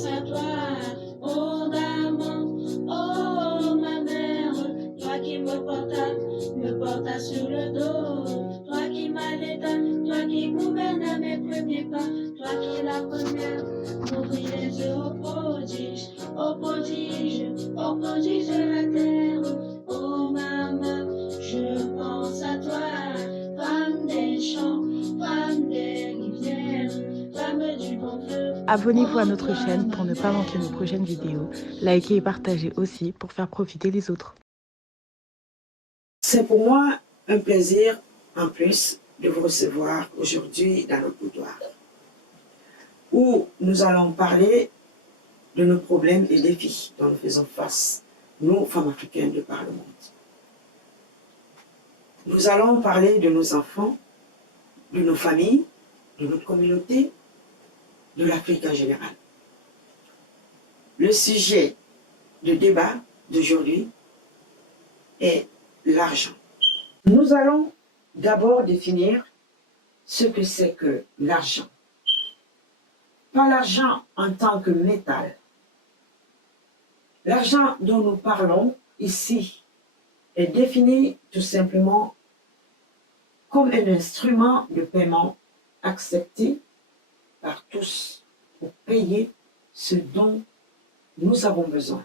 pense à toi, oh maman, oh ma mère, toi qui me portas sur le dos, toi qui m'allaita, toi qui gouverne à mes premiers pas, toi qui la première m'ouvrit les yeux au prodige, au prodige de la terre, oh maman, je pense à toi, femme des champs, femme des rivières, femme du bon feu. Abonnez-vous à notre chaîne pour ne pas manquer nos prochaines vidéos. Likez et partagez aussi pour faire profiter les autres. C'est pour moi un plaisir en plus de vous recevoir aujourd'hui dans le boudoir, où nous allons parler de nos problèmes et défis dont nous faisons face, nous, femmes africaines de par le monde. Nous allons parler de nos enfants, de nos familles, de notre communauté, de l'Afrique en général. Le sujet de débat d'aujourd'hui est l'argent. Nous allons d'abord définir ce que c'est que l'argent. Pas l'argent en tant que métal. L'argent dont nous parlons ici est défini tout simplement comme un instrument de paiement accepté par tous pour payer ce dont nous avons besoin.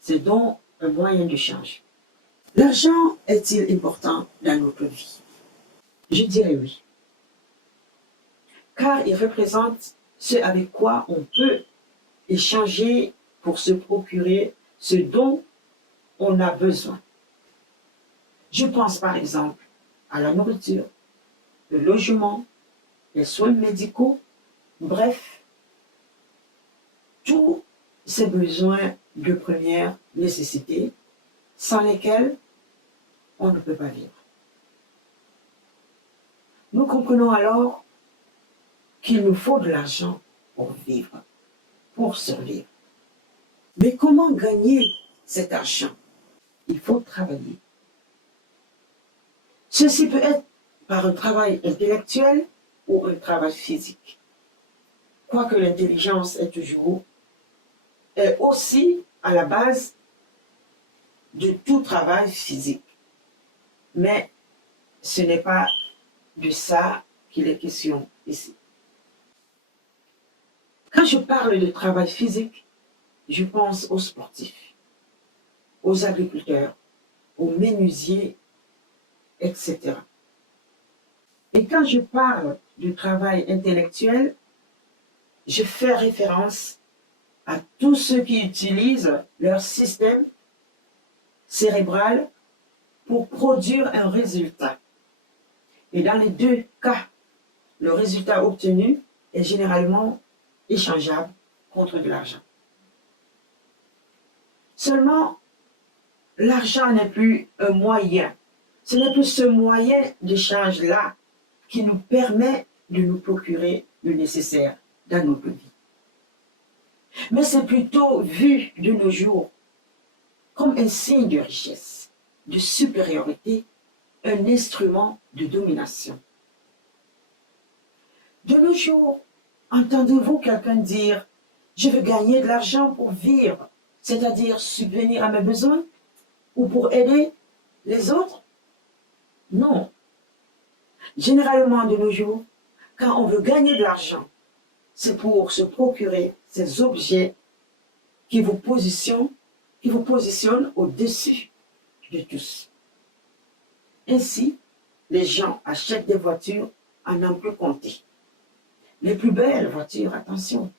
C'est donc un moyen d'échange. L'argent est-il important dans notre vie? Je dirais oui. Car il représente ce avec quoi on peut échanger pour se procurer ce dont on a besoin. Je pense par exemple à la nourriture, le logement, les soins médicaux, bref, tous ces besoins de première nécessité sans lesquels on ne peut pas vivre. Nous comprenons alors qu'il nous faut de l'argent pour vivre, pour survivre. Mais comment gagner cet argent? Il faut travailler. Ceci peut être par un travail intellectuel ou un travail physique. Quoique l'intelligence est aussi à la base de tout travail physique. Mais ce n'est pas de ça qu'il est question ici. Quand je parle de travail physique, je pense aux sportifs, aux agriculteurs, aux menuisiers, etc. Et quand je parle du travail intellectuel, je fais référence à tous ceux qui utilisent leur système cérébral pour produire un résultat. Et dans les deux cas, le résultat obtenu est généralement échangeable contre de l'argent. Seulement, l'argent n'est plus un moyen. Ce n'est plus ce moyen d'échange-là qui nous permet de nous procurer le nécessaire dans notre vie. Mais c'est plutôt vu de nos jours comme un signe de richesse, de supériorité, un instrument de domination. De nos jours, entendez-vous quelqu'un dire « je veux gagner de l'argent pour vivre », c'est-à-dire subvenir à mes besoins, ou pour aider les autres? Non. Généralement, de nos jours, quand on veut gagner de l'argent, c'est pour se procurer ces objets qui vous positionnent au-dessus de tous. Ainsi, les gens achètent des voitures à n'en plus compter. Les plus belles voitures, attention,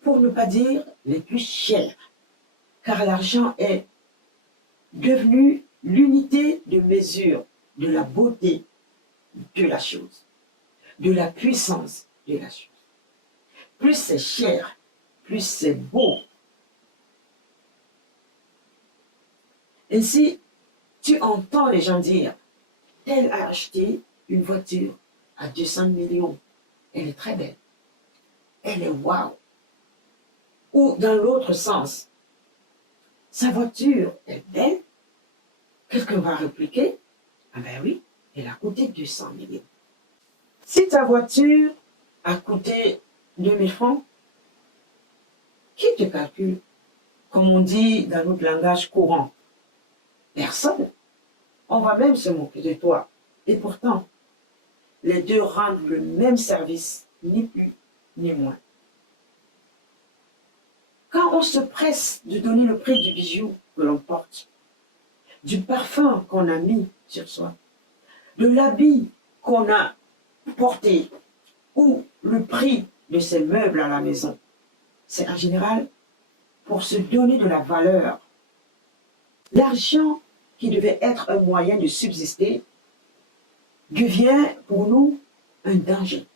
pour ne pas dire les plus chères, car l'argent est devenu l'unité de mesure de la beauté de la chose, de la puissance de la chose. Plus c'est cher, plus c'est beau. Ainsi, tu entends les gens dire, tel a acheté une voiture à 200 millions. Elle est très belle. Elle est waouh. Ou dans l'autre sens, sa voiture est belle. Quelqu'un va répliquer, ah ben oui, elle a coûté 200 millions. Si ta voiture a coûté 2000 francs, Qui te calcule? Comme on dit dans notre langage courant. Personne. On va même se moquer de toi. Et pourtant, les deux rendent le même service, ni plus ni moins. Quand on se presse de donner le prix du bijou que l'on porte, du parfum qu'on a mis sur soi, de l'habit qu'on a porté ou le prix de ses meubles à la maison, c'est en général pour se donner de la valeur. L'argent qui devait être un moyen de subsister devient pour nous un danger,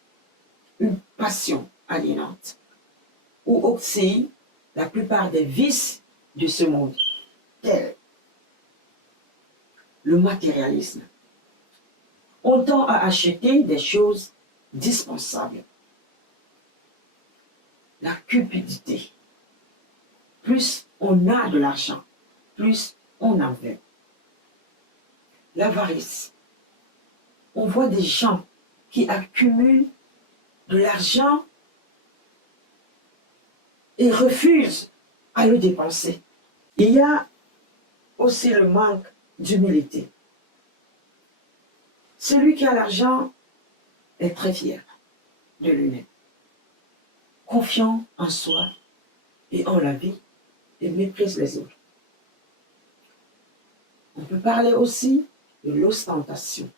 une passion aliénante, où obséit la plupart des vices de ce monde, tels le matérialisme. On tend à acheter des choses dispensables. La cupidité. Plus on a de l'argent, plus on en veut. L'avarice. On voit des gens qui accumulent de l'argent et refusent à le dépenser. Il y a aussi le manque d'humilité. Celui qui a l'argent est très fier de lui-même, confiant en soi et en la vie, et méprise les autres. On peut parler aussi de l'ostentation,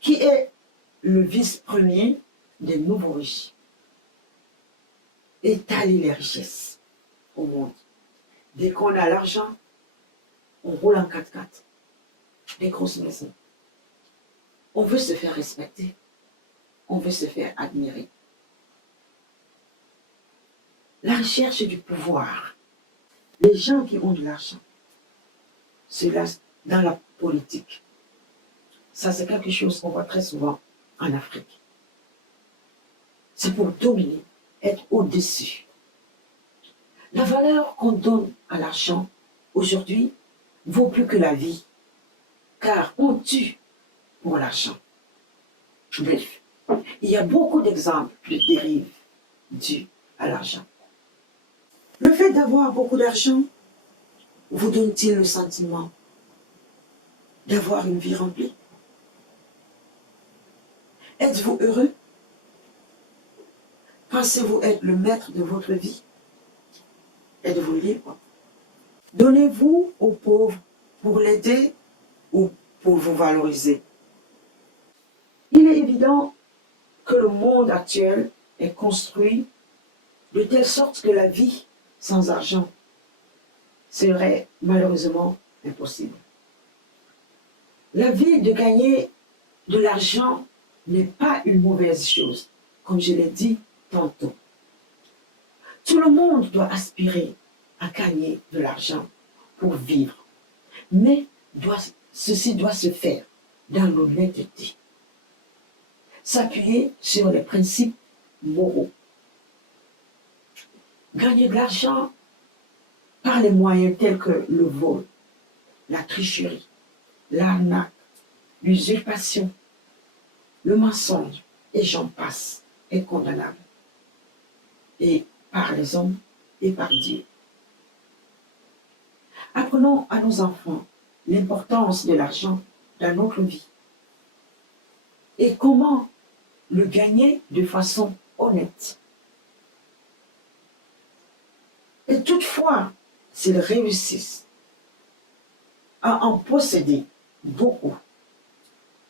qui est le vice premier des nouveaux riches. Étaler les richesses au monde. Dès qu'on a l'argent, on roule en 4x4, des grosses maisons. On veut se faire respecter, on veut se faire admirer. La recherche du pouvoir. Les gens qui ont de l'argent, cela dans la politique. Ça, c'est quelque chose qu'on voit très souvent en Afrique. C'est pour dominer, être au-dessus. La valeur qu'on donne à l'argent aujourd'hui vaut plus que la vie, car on tue pour l'argent. Bref, il y a beaucoup d'exemples de dérives dues à l'argent. Le fait d'avoir beaucoup d'argent vous donne-t-il le sentiment d'avoir une vie remplie? Êtes-vous heureux? Pensez-vous être le maître de votre vie? Êtes-vous libre? Donnez-vous aux pauvres pour l'aider ou pour vous valoriser? Il est évident que le monde actuel est construit de telle sorte que la vie sans argent serait malheureusement impossible. La vie de gagner de l'argent n'est pas une mauvaise chose, comme je l'ai dit tantôt. Tout le monde doit aspirer à gagner de l'argent pour vivre, mais ceci doit se faire dans l'honnêteté, s'appuyer sur les principes moraux. Gagner de l'argent par les moyens tels que le vol, la tricherie, l'arnaque, l'usurpation, le mensonge, et j'en passe, est condamnable. Et par les hommes et par Dieu. Apprenons à nos enfants l'importance de l'argent dans notre vie et comment le gagner de façon honnête. Et toutefois, s'ils réussissent à en posséder beaucoup,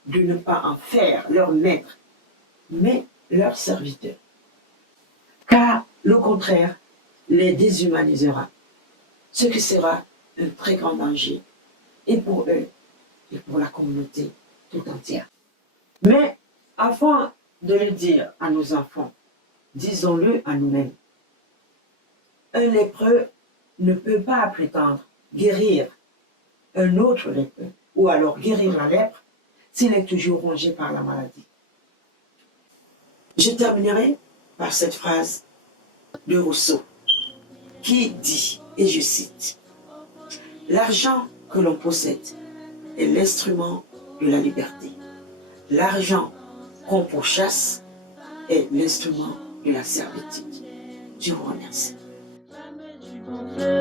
de ne pas en faire leur maître, mais leur serviteur. Car le contraire les déshumanisera, ce qui sera un très grand danger, et pour eux, et pour la communauté tout entière. Mais afin de le dire à nos enfants, disons-le à nous-mêmes. Un lépreux ne peut pas prétendre guérir un autre lépreux, ou alors guérir la lèpre, s'il est toujours rongé par la maladie. Je terminerai par cette phrase de Rousseau, qui dit, et je cite, « L'argent que l'on possède est l'instrument de la liberté. L'argent qu'on pourchasse est l'instrument de la servitude. » Je vous remercie. Flamme du bon feu,